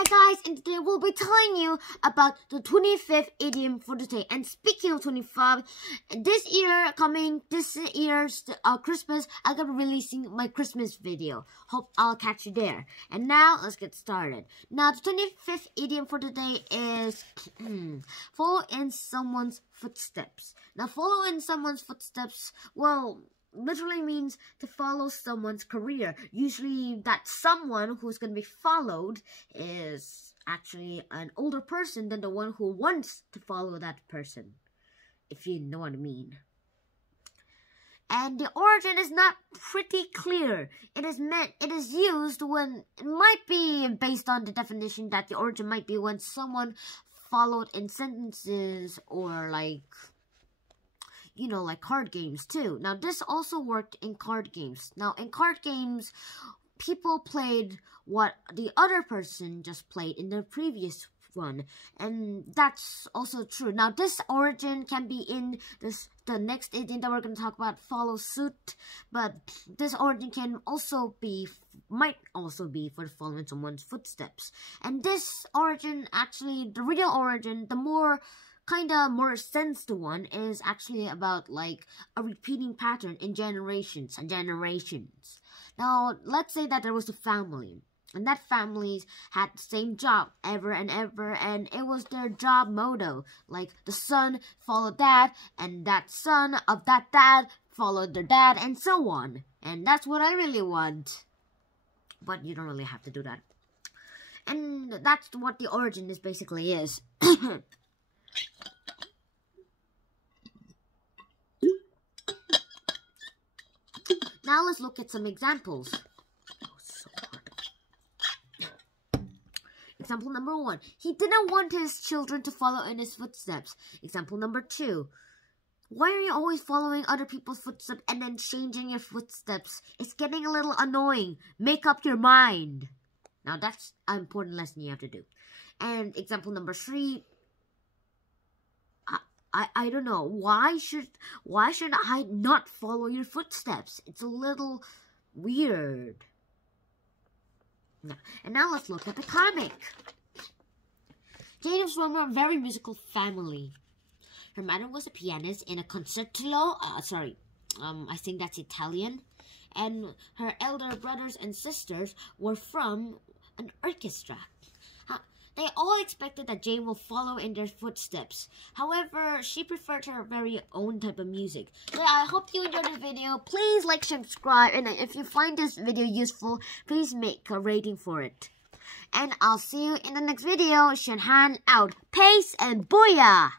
Hi guys, and today we'll be telling you about the 25th idiom for today. And speaking of 25, this year's Christmas, I'm gonna be releasing my Christmas video. Hope I'll catch you there. And now let's get started. Now the 25th idiom for today is follow in someone's footsteps. Now follow in someone's footsteps, well, literally means to follow someone's career. Usually that someone who's going to be followed is actually an older person than the one who wants to follow that person, if you know what I mean. And the origin is not pretty clear. It is used when, it might be based on the definition that the origin might be when someone followed in sentences or like card games too. Now this also worked in card games. Now in card games, people played what the other person just played in the previous one, and that's also true. Now this origin can be in the next idiom that we're going to talk about, follow suit, but this origin might also be for following someone's footsteps. And this origin, actually the real origin, the more sensed one, is actually about like a repeating pattern in generations and generations. Now, let's say that there was a family, and that family had the same job ever and ever, and it was their job motto. Like, the son followed dad, and that son of that dad followed their dad, and so on. And that's what I really want. But you don't really have to do that. And that's what the origin basically is. Now let's look at some examples. So hard. Example number 1. He didn't want his children to follow in his footsteps. Example number 2. Why are you always following other people's footsteps and then changing your footsteps? It's getting a little annoying. Make up your mind. Now that's an important lesson you have to do. And example number 3. I don't know. Why should I not follow your footsteps? It's a little weird. And now let's look at the comic. Jane was from a very musical family. Her mother was a pianist in a concerto. I think that's Italian. And her elder brothers and sisters were from an orchestra. They all expected that Jane will follow in their footsteps. However, she preferred her very own type of music. So I hope you enjoyed the video. Please like, subscribe, and if you find this video useful, please make a rating for it. And I'll see you in the next video. ShenHan out. Peace and booyah!